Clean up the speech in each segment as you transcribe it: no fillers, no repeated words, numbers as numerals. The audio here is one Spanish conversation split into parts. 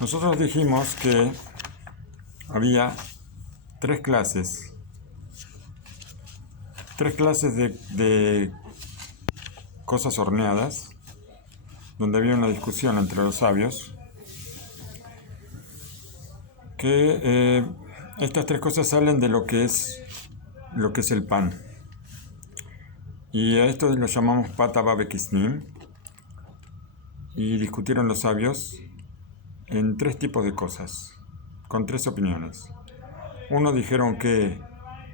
Nosotros dijimos que había tres clases de cosas horneadas, donde había una discusión entre los sabios, que estas tres cosas salen de lo que es el pan. Y a esto lo llamamos Pata Babe Kisnim, y discutieron los sabios en tres tipos de cosas, con tres opiniones. Uno dijeron que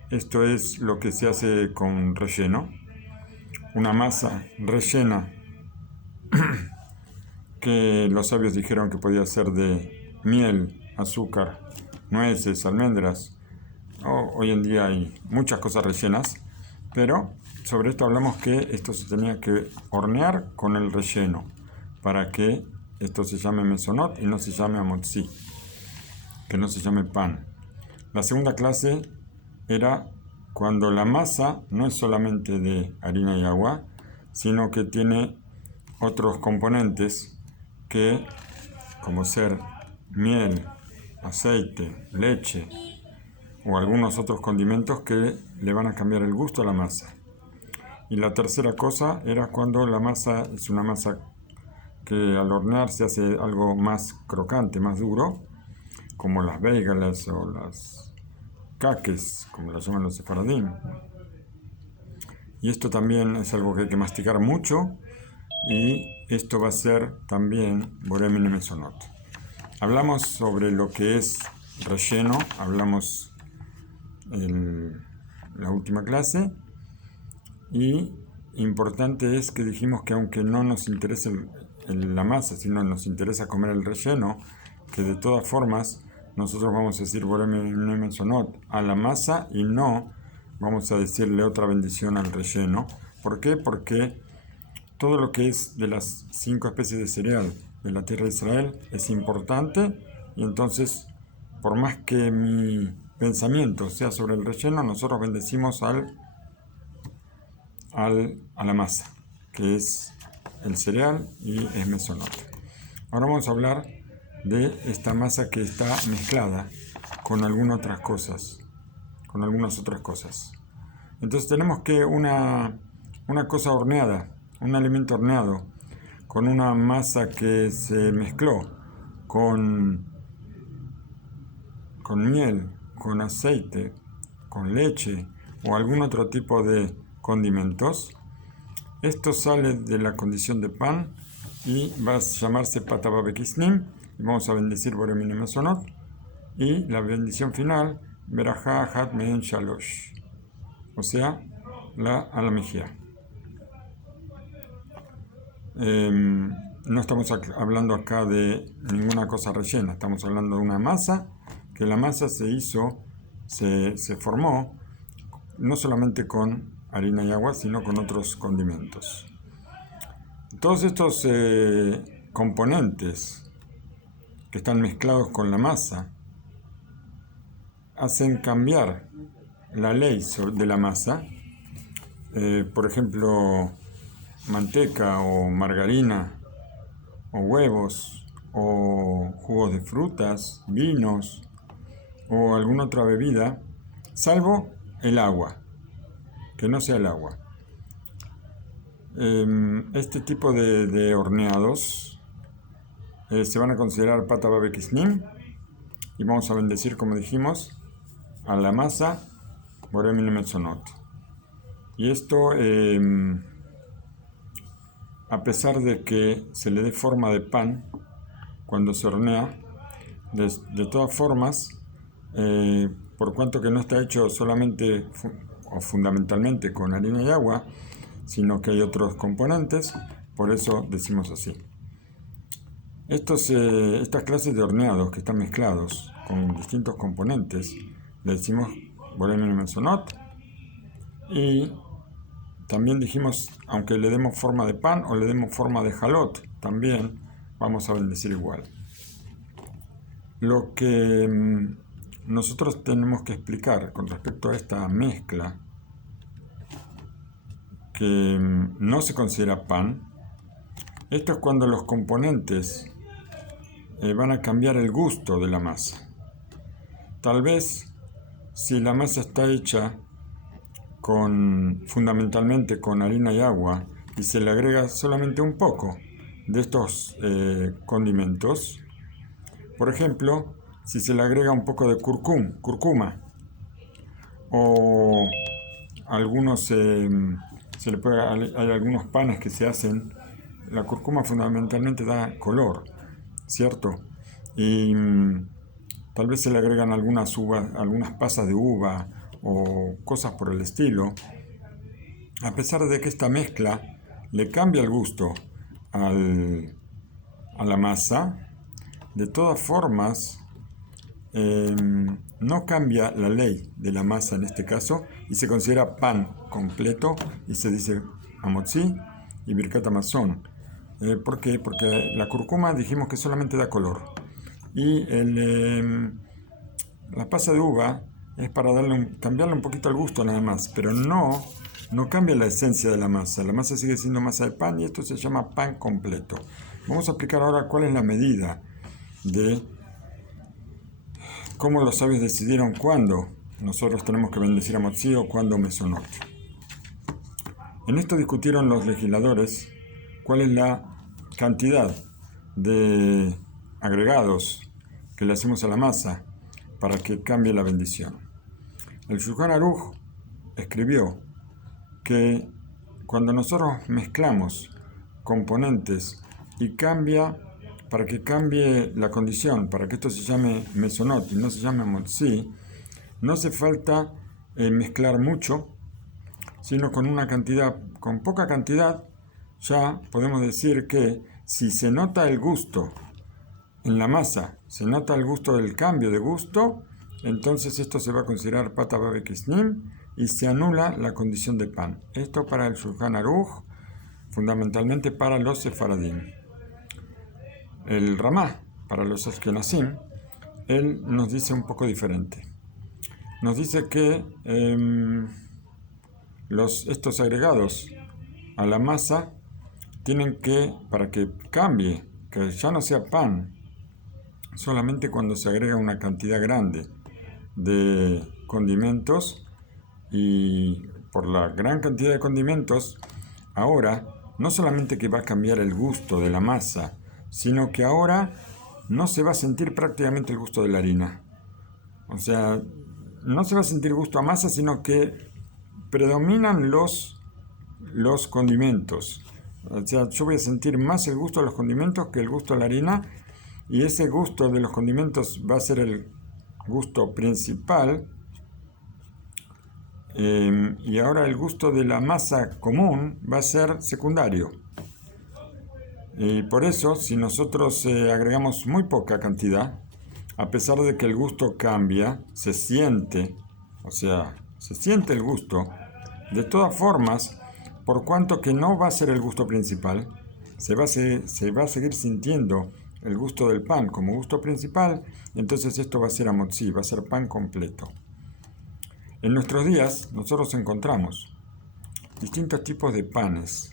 esto es lo que se hace con relleno, una masa rellena que los sabios dijeron que podía ser de miel, azúcar, nueces, almendras. Hoy en día hay muchas cosas rellenas, pero sobre esto hablamos que esto se tenía que hornear con el relleno para que esto se llame mesonot y no se llame amotzi, que no se llame pan. La segunda clase era cuando la masa no es solamente de harina y agua, sino que tiene otros componentes que, como ser miel, aceite, leche o algunos otros condimentos que le van a cambiar el gusto a la masa. Y la tercera cosa era cuando la masa es una masa que al hornear se hace algo más crocante, más duro, como las beigalas o las caques, como las llaman los sefaradín. Y esto también es algo que hay que masticar mucho, y esto va a ser también boré mine mesonot. Hablamos sobre lo que es relleno, hablamos en la última clase, y importante es que dijimos que aunque no nos interese la masa, sino nos interesa comer el relleno, que de todas formas nosotros vamos a decir boré mine mesonot a la masa y no vamos a decirle otra bendición al relleno. ¿Por qué? Porque todo lo que es de las 5 especies de cereal de la tierra de Israel es importante, y entonces, por más que mi pensamiento sea sobre el relleno, nosotros bendecimos a la masa, que es el cereal y es mesonot. Ahora vamos a hablar de esta masa que está mezclada con algunas otras cosas. Entonces tenemos que una cosa horneada, un alimento horneado, con una masa que se mezcló con miel, con aceite, con leche o algún otro tipo de condimentos. Esto sale de la condición de pan y va a llamarse Pata Babe Kisnim, y vamos a bendecir boré mine mesonot, y la bendición final, Berajá Hat Mehen Shalosh, o sea, a la mejía. No estamos hablando acá de ninguna cosa rellena, estamos hablando de una masa, que la masa se formó no solamente con harina y agua, sino con otros condimentos. Todos estos componentes que están mezclados con la masa hacen cambiar la ley de la masa. Por ejemplo, manteca o margarina o huevos o jugos de frutas, vinos o alguna otra bebida, salvo el agua, que no sea el agua. Este tipo de horneados se van a considerar Pata Babe Kisnim, y vamos a bendecir, como dijimos, a la masa boré mine mesonot. Y esto, a pesar de que se le dé forma de pan cuando se hornea, de todas formas, por cuanto que no está hecho solamente o fundamentalmente con harina y agua, sino que hay otros componentes, por eso decimos así. Estas clases de horneados que están mezclados con distintos componentes, le decimos boré mine mesonot, y también dijimos, aunque le demos forma de pan o le demos forma de jalot, también vamos a bendecir igual. Lo que nosotros tenemos que explicar con respecto a esta mezcla, que no se considera pan, esto es cuando los componentes van a cambiar el gusto de la masa. Tal vez si la masa está hecha fundamentalmente con harina y agua y se le agrega solamente un poco de estos condimentos, por ejemplo, si se le agrega un poco de cúrcuma o algunos hay algunos panes que se hacen. La cúrcuma fundamentalmente da color, ¿cierto? Y tal vez se le agregan algunas pasas de uva o cosas por el estilo. A pesar de que esta mezcla le cambia el gusto a la masa, de todas formas no cambia la ley de la masa en este caso y se considera pan completo y se dice hamotzi y birkat hamazon. ¿Por qué? Porque la cúrcuma dijimos que solamente da color y la pasa de uva es para cambiarle un poquito el gusto nada más, pero no cambia la esencia de la masa. La masa sigue siendo masa de pan y esto se llama pan completo. Vamos a explicar ahora cuál es la medida de cómo los sabios decidieron cuándo nosotros tenemos que bendecir a Motzi o cuándo Mesonot. En esto discutieron los legisladores cuál es la cantidad de agregados que le hacemos a la masa para que cambie la bendición. El Shulchan Aruch escribió que cuando nosotros mezclamos componentes y para que cambie la condición, para que esto se llame Mesonot y no se llame Motzi, no hace falta mezclar mucho, sino con poca cantidad, ya podemos decir que si se nota el gusto en la masa, se nota el gusto del cambio de gusto, entonces esto se va a considerar pata babekisnim y se anula la condición de pan. Esto para el Shulchan Aruch, fundamentalmente para los sefaradim. El Ramá, para los ashkenazim, él nos dice un poco diferente. Nos dice que estos agregados a la masa tienen que, para que cambie, que ya no sea pan, solamente cuando se agrega una cantidad grande de condimentos, y por la gran cantidad de condimentos, ahora no solamente que va a cambiar el gusto de la masa, sino que ahora no se va a sentir prácticamente el gusto de la harina. O sea, no se va a sentir gusto a masa, sino que predominan los condimentos. O sea, yo voy a sentir más el gusto de los condimentos que el gusto de la harina, y ese gusto de los condimentos va a ser el gusto principal, y ahora el gusto de la masa común va a ser secundario. Y por eso, si nosotros agregamos muy poca cantidad, a pesar de que el gusto cambia, se siente el gusto. De todas formas, por cuanto que no va a ser el gusto principal, se va a seguir sintiendo el gusto del pan como gusto principal, entonces esto va a ser hamotzi, va a ser pan completo. En nuestros días, nosotros encontramos distintos tipos de panes,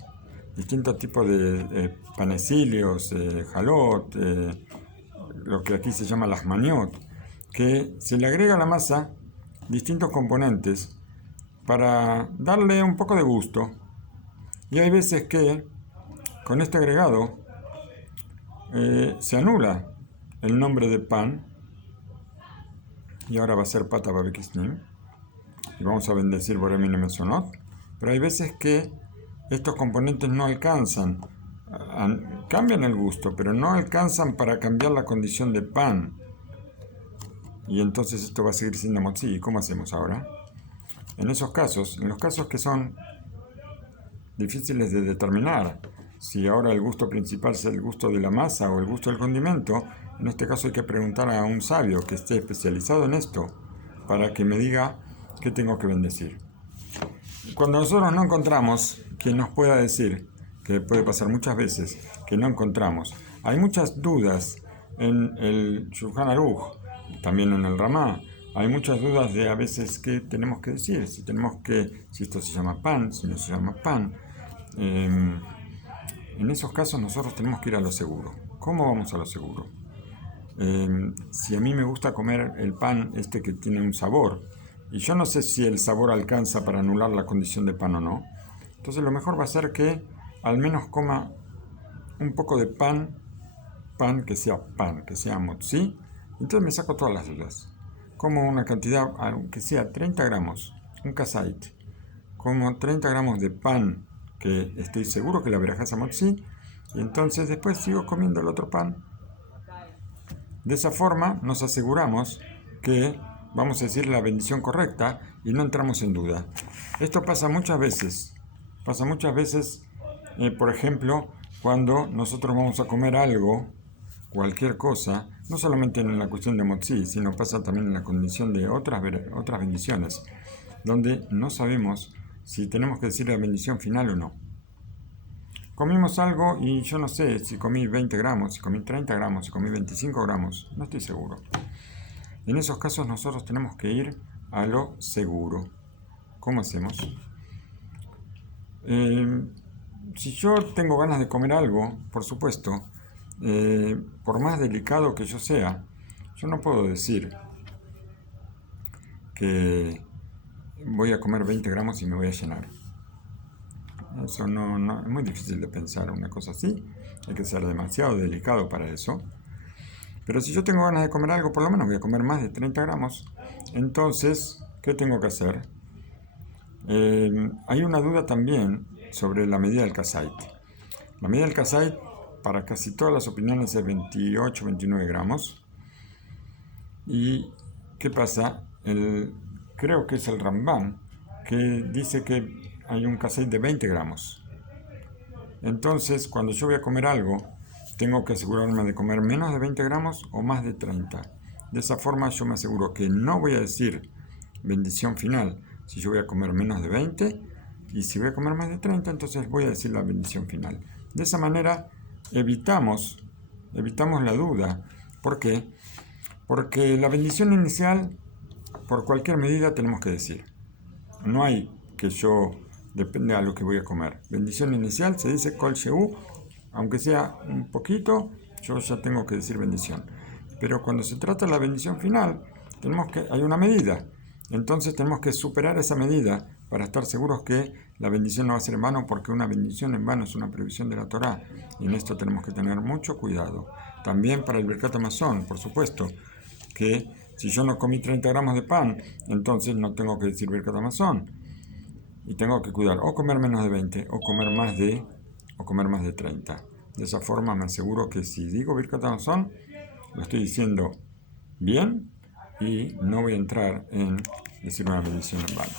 distintos tipos de panecilios, jalot, lo que aquí se llama las maniot, que se le agrega a la masa distintos componentes para darle un poco de gusto. Y hay veces que con este agregado se anula el nombre de pan y ahora va a ser pata babekisnim y vamos a bendecir Borem y Mesonot, pero hay veces que estos componentes no alcanzan, cambian el gusto, pero no alcanzan para cambiar la condición de pan, y entonces esto va a seguir siendo motzi. ¿Y cómo hacemos ahora? En los casos que son difíciles de determinar, si ahora el gusto principal es el gusto de la masa o el gusto del condimento, en este caso hay que preguntar a un sabio que esté especializado en esto para que me diga qué tengo que bendecir. Cuando nosotros no encontramos quien nos pueda decir, que puede pasar muchas veces, que no encontramos, hay muchas dudas en el Shulchan Aruch, también en el Ramá, hay muchas dudas de a veces qué tenemos que decir, si esto se llama pan, si no se llama pan. En esos casos nosotros tenemos que ir a lo seguro. ¿Cómo vamos a lo seguro? Si a mí me gusta comer el pan este que tiene un sabor, y yo no sé si el sabor alcanza para anular la condición de pan o no, entonces lo mejor va a ser que al menos coma un poco de pan que sea motzi, entonces me saco todas las dudas. Como una cantidad, aunque sea 30 gramos, un kasait, como 30 gramos de pan que estoy seguro que la verajá motzi, y entonces después sigo comiendo el otro pan. De esa forma nos aseguramos que vamos a decir la bendición correcta y no entramos en duda. Esto pasa muchas veces. Por ejemplo, cuando nosotros vamos a comer algo, cualquier cosa, no solamente en la cuestión de motzi, sino pasa también en la condición de otras bendiciones, donde no sabemos si tenemos que decir la bendición final o no. Comimos algo y yo no sé si comí 20 gramos, si comí 30 gramos, si comí 25 gramos, no estoy seguro. En esos casos nosotros tenemos que ir a lo seguro. ¿Cómo hacemos? Si yo tengo ganas de comer algo, por supuesto, por más delicado que yo sea, yo no puedo decir que voy a comer 20 gramos y me voy a llenar. Eso no es muy difícil de pensar una cosa así. Hay que ser demasiado delicado para eso. Pero si yo tengo ganas de comer algo, por lo menos voy a comer más de 30 gramos. Entonces, ¿qué tengo que hacer? Hay una duda también sobre la medida del kasait. La medida del kasait, para casi todas las opiniones, es 28, 29 gramos. ¿Y qué pasa? Creo que es el Rambam, que dice que hay un kasait de 20 gramos. Entonces, cuando yo voy a comer algo, tengo que asegurarme de comer menos de 20 gramos o más de 30. De esa forma yo me aseguro que no voy a decir bendición final si yo voy a comer menos de 20, y si voy a comer más de 30, entonces voy a decir la bendición final. De esa manera evitamos la duda. ¿Por qué? Porque la bendición inicial, por cualquier medida, tenemos que decir. No hay que yo depende a lo que voy a comer. Bendición inicial se dice kol sheu, aunque sea un poquito, yo ya tengo que decir bendición. Pero cuando se trata de la bendición final, hay una medida. Entonces tenemos que superar esa medida para estar seguros que la bendición no va a ser en vano, porque una bendición en vano es una prohibición de la Torá. Y en esto tenemos que tener mucho cuidado. También para el Birkat Hamazon, por supuesto, que si yo no comí 30 gramos de pan, entonces no tengo que decir Birkat Hamazon. Y tengo que cuidar o comer menos de 20 o comer más de 30. De esa forma me aseguro que si digo Birkat Hamazon, lo estoy diciendo bien y no voy a entrar en decir una bendición en vano.